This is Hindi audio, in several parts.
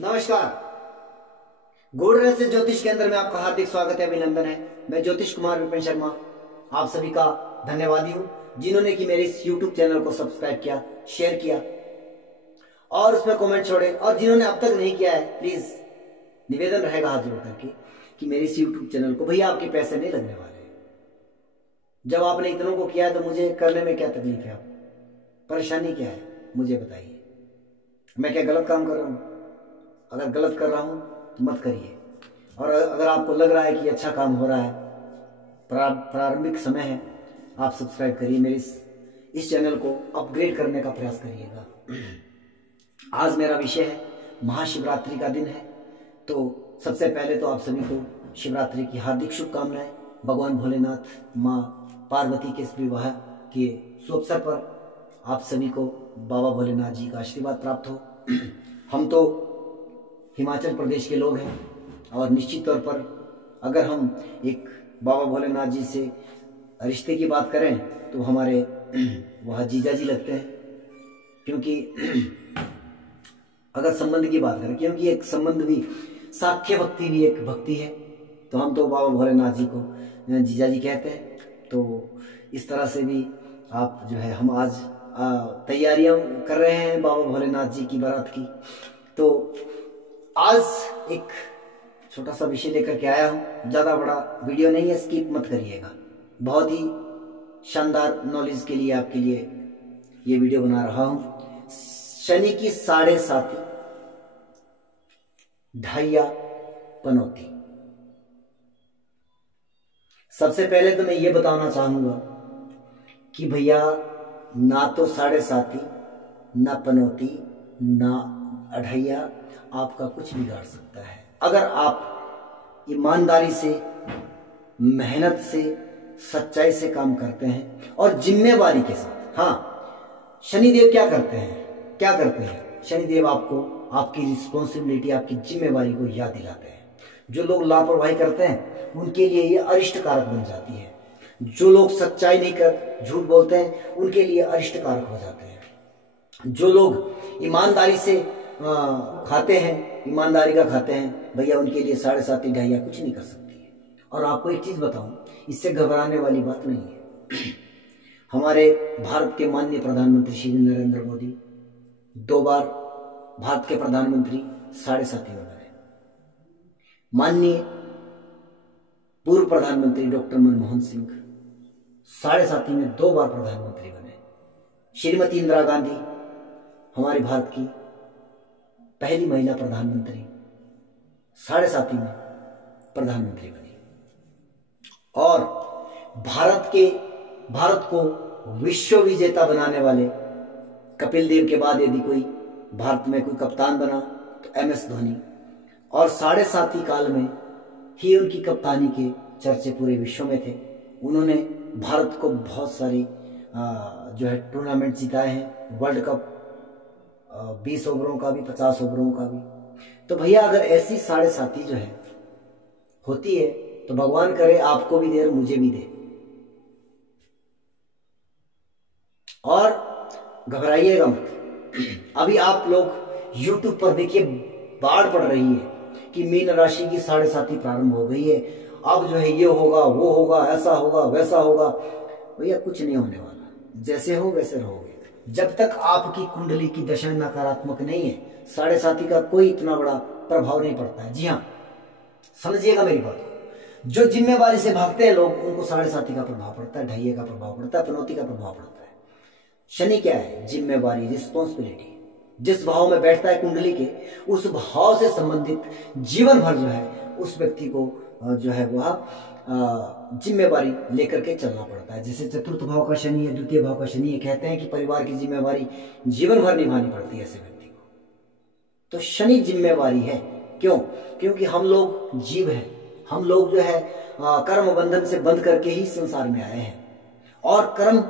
नमस्कार। गुड़ रहस्य ज्योतिष केंद्र में आपका हार्दिक स्वागत है, अभिनंदन है। मैं ज्योतिष कुमार विपिन शर्मा आप सभी का धन्यवादी हूं जिन्होंने कि मेरे इस YouTube चैनल को सब्सक्राइब किया, शेयर किया और उसमें कमेंट छोड़े, और जिन्होंने अब तक नहीं किया है प्लीज निवेदन रहेगा हाथ जोड़ करके कि मेरे इस YouTube चैनल को, भैया आपके पैसे नहीं लगने वाले। जब आपने इतनों को किया है तो मुझे करने में क्या तकलीफ है, आप परेशानी क्या है मुझे बताइए। मैं क्या गलत काम कर रहा हूं? अगर गलत कर रहा हूं तो मत करिए, और अगर आपको लग रहा है कि अच्छा काम हो रहा है, प्रारंभिक समय है, आप सब्सक्राइब करिए, मेरे इस चैनल को अपग्रेड करने का प्रयास करिएगा। आज मेरा विषय है महाशिवरात्रि का दिन है, तो सबसे पहले तो आप सभी को शिवरात्रि की हार्दिक शुभकामनाएं। भगवान भोलेनाथ, माँ पार्वती के इस विवाह के शुभ अवसर पर आप सभी को बाबा भोलेनाथ जी का आशीर्वाद प्राप्त हो। हम तो हिमाचल प्रदेश के लोग हैं, और निश्चित तौर पर अगर हम एक बाबा भोलेनाथ जी से रिश्ते की बात करें तो हमारे वह जीजा जी लगते हैं, क्योंकि अगर संबंध की बात करें, क्योंकि एक संबंध भी, साख्य भक्ति भी एक भक्ति है, तो हम तो बाबा भोलेनाथ जी को जीजा जी कहते हैं। तो इस तरह से भी आप जो है, हम आज तैयारियां कर रहे हैं बाबा भोलेनाथ जी की बारात की। तो आज एक छोटा सा विषय लेकर के आया हूं, ज्यादा बड़ा वीडियो नहीं है, स्किप मत करिएगा। बहुत ही शानदार नॉलेज के लिए आपके लिए ये वीडियो बना रहा हूं। शनि की 7.5 ढैया पनौती। सबसे पहले तो मैं ये बताना चाहूंगा कि भैया ना तो 7.5, ना पनौती, ना अढ़ैया आपका कुछ बिगाड़ सकता है, अगर आप ईमानदारी से, मेहनत से, सच्चाई से काम करते हैं और जिम्मेवारी के साथ। हाँ, शनिदेव क्या करते हैं? शनिदेव आपको आपकी रिस्पॉन्सिबिलिटी, आपकी जिम्मेवारी को याद दिलाते हैं। जो लोग लापरवाही करते हैं उनके लिए ये अरिष्ट कारक बन जाती है। जो लोग सच्चाई नहीं कर, झूठ बोलते हैं, उनके लिए अरिष्ट कारक हो जाते हैं। जो लोग ईमानदारी से खाते हैं, ईमानदारी का खाते हैं, भैया उनके लिए 7.5 ढैया कुछ नहीं कर सकती है। और आपको एक चीज बताऊं, इससे घबराने वाली बात नहीं है। हमारे भारत के माननीय प्रधानमंत्री श्री नरेंद्र मोदी 2 बार भारत के प्रधानमंत्री 7.5 में बने। माननीय पूर्व प्रधानमंत्री डॉक्टर मनमोहन सिंह 7.5 में 2 बार प्रधानमंत्री बने। श्रीमती इंदिरा गांधी हमारे भारत की पहली महिला प्रधानमंत्री 7.5 में प्रधानमंत्री बनी। और भारत को विश्व विजेता बनाने वाले कपिल देव के बाद यदि कोई भारत में कोई कप्तान बना तो MS धोनी। और 7.5 काल में ही उनकी कप्तानी के चर्चे पूरे विश्व में थे। उन्होंने भारत को बहुत सारी जो है टूर्नामेंट जिताए हैं, वर्ल्ड कप 20 ओवरों का भी, 50 ओवरों का भी। तो भैया अगर ऐसी 7.5 जो है होती है तो भगवान करे आपको भी दे और मुझे भी दे। और घबराइएगा मत। अभी आप लोग YouTube पर देखिए, बाढ़ पड़ रही है कि मीन राशि की 7.5 प्रारंभ हो गई है। अब जो है ये होगा, वो होगा, ऐसा होगा, वैसा होगा। भैया कुछ नहीं होने वाला, जैसे हो वैसे रहोगे। जब तक आपकी कुंडली की दशा नकारात्मक नहीं है, 7.5 का कोई इतना बड़ा प्रभाव नहीं पड़ता है। जी हाँ, समझिएगा मेरी बात। जो जिम्मेवारी से भागते हैं लोग, उनको 7.5 का प्रभाव पड़ता है, ढैये का प्रभाव पड़ता है, पनौती का प्रभाव पड़ता है। शनि क्या है? जिम्मेवारी, रिस्पॉन्सिबिलिटी। जिस भाव में बैठता है कुंडली के, उस भाव से संबंधित जीवन भर जो है उस व्यक्ति को जो है वह जिम्मेवारी लेकर के चलना पड़ता है। जैसे 4th भाव का शनि है, 2य भाव का शनि है, कहते हैं कि परिवार की जिम्मेवारी जीवन भर निभानी पड़ती है ऐसे व्यक्ति को। तो शनि जिम्मेवारी है। क्यों? क्योंकि हम लोग जीव हैं, हम लोग जो है कर्म बंधन से बंध करके ही संसार में आए हैं। और कर्म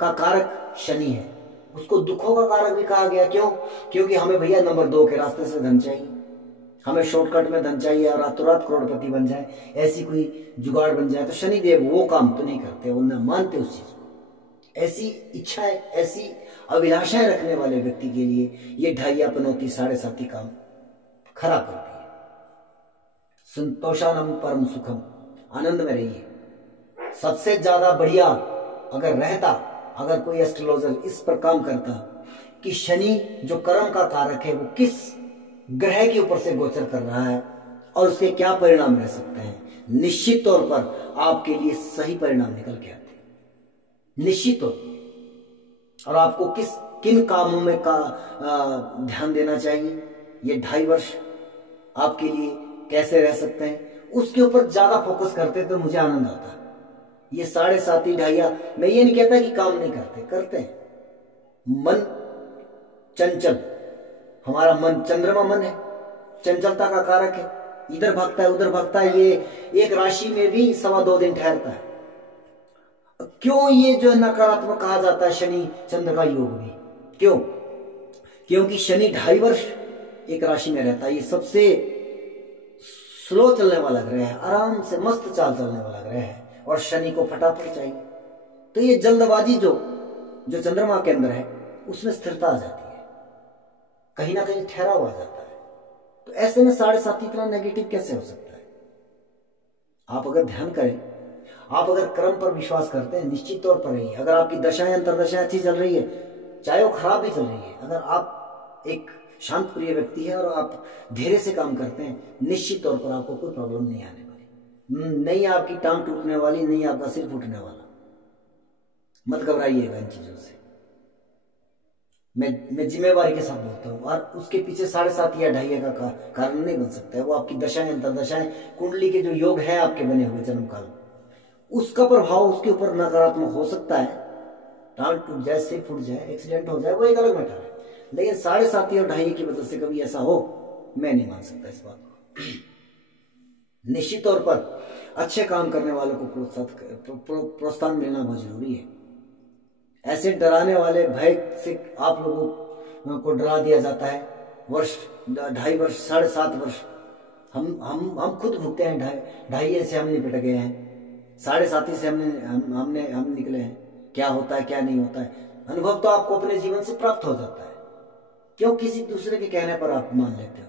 का कारक शनि है, उसको दुखों का कारक भी कहा गया। क्यों? क्योंकि हमें भैया नंबर 2 के रास्ते से धन चाहिए, हमें शॉर्टकट में धन चाहिए और रातों रात करोड़पति बन जाए, ऐसी कोई जुगाड़ बन जाए। तो शनिदेव वो काम तो नहीं करते, वो न मानते उस चीज को। ऐसी इच्छाएं, ऐसी अभिलाषाएं रखने वाले व्यक्ति के लिए ये ढैया पनौती 7.5 काम खराब करती है। संतोषानम परम सुखम, आनंद में रहिए। सबसे ज्यादा बढ़िया अगर रहता, अगर कोई एस्ट्रोलॉजर इस पर काम करता कि शनि जो कर्म का कारक है वो किस ग्रह के ऊपर से गोचर कर रहा है और उसके क्या परिणाम रह सकते हैं, निश्चित तौर पर आपके लिए सही परिणाम निकल के आते, निश्चित तौर। और आपको किन कामों में ध्यान देना चाहिए, ये 2.5 वर्ष आपके लिए कैसे रह सकते हैं, उसके ऊपर ज्यादा फोकस करते तो मुझे आनंद आता। ये 7.5 ढाइया, मैं ये नहीं कहता कि काम नहीं करते हैं। मन चंचल, हमारा मन चंद्रमा मन है, चंचलता का कारक है, इधर भागता है उधर भागता है। ये एक राशि में भी 2.25 दिन ठहरता है। क्यों ये जो नकारात्मक कहा जाता है शनि चंद्र का योग भी, क्यों? क्योंकि शनि 2.5 वर्ष एक राशि में रहता है। ये सबसे स्लो चलने वाला ग्रह है, आराम से मस्त चाल चलने वाला ग्रह है, और शनि को फटाफट चाहिए। तो ये जल्दबाजी जो चंद्रमा के अंदर है उसमें स्थिरता आ जाती है, कहीं ना कहीं ठहरा हुआ जाता है। तो ऐसे में 7.5 इतना नेगेटिव कैसे हो सकता है? आप अगर ध्यान करें, आप अगर कर्म पर विश्वास करते हैं, निश्चित तौर पर रहिए। अगर आपकी दशाएं अंतरदशाएं अच्छी चल रही है, चाहे वो खराब भी चल रही है, अगर आप एक शांत प्रिय व्यक्ति है और आप धैर्य से काम करते हैं, निश्चित तौर पर आपको कोई प्रॉब्लम नहीं आने वाली, नहीं आपकी टांग टूटने वाली, नहीं आपका सिर फूटने वाला। मत घबराइएगा इन चीजों से, मैं जिम्मेवारी के साथ बोलता हूँ। और उसके पीछे 7.5 या 2.5 का कारण नहीं बन सकता है। वो आपकी दशाएं अंतरदशाएं, कुंडली के जो योग है आपके बने हुए जन्म काल, उसका प्रभाव उसके ऊपर नकारात्मक हो सकता है। टांग टूट जाए, सिर फूट जाए, एक्सीडेंट हो जाए, वो एक अलग मैटर है। लेकिन 7.5 और 2.5 की वजह से कभी ऐसा हो, मैं नहीं मान सकता इस बात को। निश्चित तौर पर अच्छे काम करने वालों को प्रोत्साहन मिलना बहुत जरूरी है। ऐसे डराने वाले भय से आप लोगों को डरा दिया जाता है। वर्ष 2.5 वर्ष 7.5 वर्ष हम खुद भुगते हैं। 2.5 से हम निपट गए हैं, 7.5 से हम निकले हैं। क्या होता है क्या नहीं होता है, अनुभव तो आपको अपने जीवन से प्राप्त हो जाता है। क्यों किसी दूसरे के कहने पर आप मान लेते हो?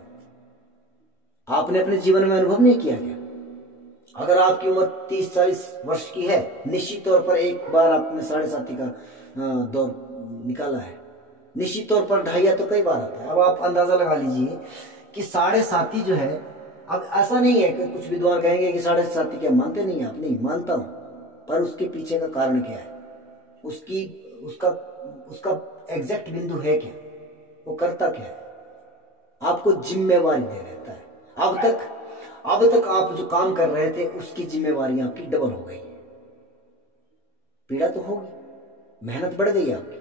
आपने अपने जीवन में अनुभव नहीं किया क्या? अगर आपकी उम्र 30-40 वर्ष की है, निश्चित तौर पर एक बार आपने 7.5 का दौर निकाला है, निश्चित तौर पर 2.5 तो कई बार आता है। अब आप अंदाजा लगा लीजिए कि 7.5 जो है, अब ऐसा नहीं है कि कुछ विद्वान कहेंगे कि 7.5 क्या मानते नहीं आप? नहीं मानता हूं, पर उसके पीछे का कारण क्या है, उसका एग्जैक्ट बिंदु है क्या, वो करता क्या है, आपको जिम्मेवारी दे देता है। अब तक आप जो काम कर रहे थे उसकी जिम्मेवारी आपकी डबल हो गई है। पीड़ा तो होगी, मेहनत बढ़ गई आपकी,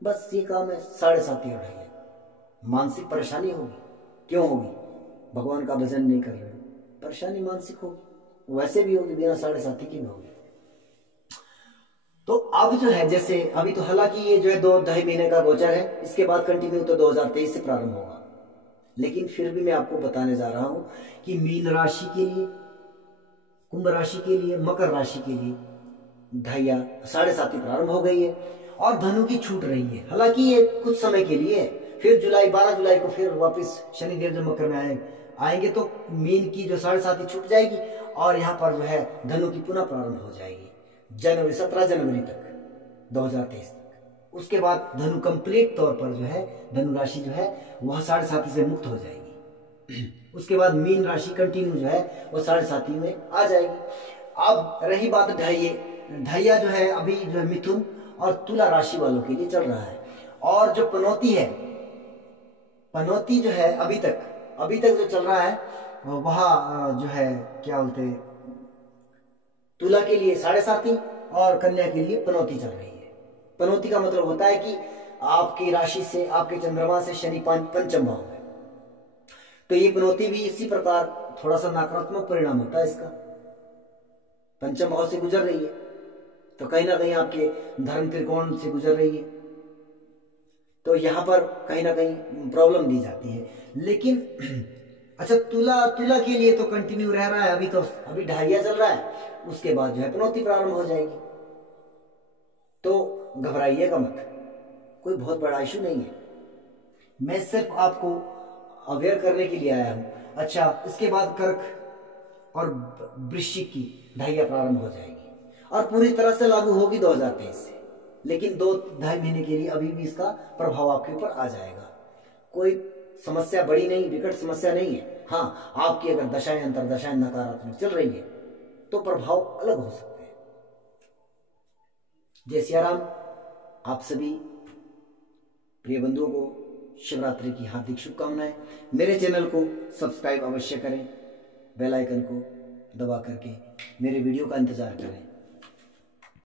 बस ये काम है 7.5 और 2.5, मानसिक परेशानी होगी। क्यों होगी? भगवान का भजन नहीं कर रहे हो, परेशानी मानसिक होगी, वैसे भी होगी, बिना 7.5 की भी होगी। तो अब जो है, जैसे अभी तो हालांकि ये जो है 2-2.5 महीने का गोचर है, इसके बाद कंटिन्यू तो 2023 से प्रारंभ होगा। लेकिन फिर भी मैं आपको बताने जा रहा हूं कि मीन राशि के लिए, कुंभ राशि के लिए, मकर राशि के लिए 7.5 प्रारंभ हो गई है और धनु की छूट रही है। हालांकि ये कुछ समय के लिए है, फिर 12 जुलाई को फिर वापस शनिदेव जब मकर में आएंगे तो मीन की जो 7.5 छूट जाएगी और यहाँ पर जो है धनु की पुनः प्रारंभ हो जाएगी 17 जनवरी तक 2023 तक। उसके बाद धनु कंप्लीट तौर पर जो है, धनु राशि जो है वह 7.5 से मुक्त हो जाएगी। उसके बाद मीन राशि कंटिन्यू जो है वो 7.5 में आ जाएगी। अब रही बात 2.5 जो है अभी जो है मिथुन और तुला राशि वालों के लिए चल रहा है। और जो पनौती है, पनौती जो है अभी तक जो चल रहा है वह जो है क्या बोलते हैं, तुला के लिए 7.5 और कन्या के लिए पनौती चल रही है। पनौती का मतलब होता है कि आपकी राशि से, आपके चंद्रमा से शनि पंचम भाव में, तो ये पनौती भी इसी प्रकार थोड़ा सा नकारात्मक परिणाम होता है इसका। पंचम भाव से गुजर रही है तो कहीं ना कहीं आपके धर्म त्रिकोण से गुजर रही है, तो यहां पर कहीं ना कहीं प्रॉब्लम दी जाती है। लेकिन अच्छा, तुला के लिए तो कंटिन्यू रह रहा है, अभी 2.5 चल रहा है, उसके बाद जो है पनौती प्रारंभ हो जाएगी। तो घबराइएगा मत, कोई बहुत बड़ा इशू नहीं है। मैं सिर्फ आपको अवेयर करने के लिए आया हूं। अच्छा, इसके बाद कर्क और वृश्चिक की ढाइया प्रारंभ हो जाएगी और पूरी तरह से लागू होगी 2023 से, लेकिन 2-2.5 महीने के लिए अभी भी इसका प्रभाव आपके ऊपर आ जाएगा। कोई समस्या बड़ी नहीं, विकट समस्या नहीं है। हाँ, आपकी अगर दशाएं अंतरदशाएं नकारात्मक चल रही है तो प्रभाव अलग हो सकते हैं। जय सिया राम। आप सभी प्रिय बंधुओं को शिवरात्रि की हार्दिक शुभकामनाएं। मेरे चैनल को सब्सक्राइब अवश्य करें, बेल आइकन को दबा करके मेरे वीडियो का इंतजार करें।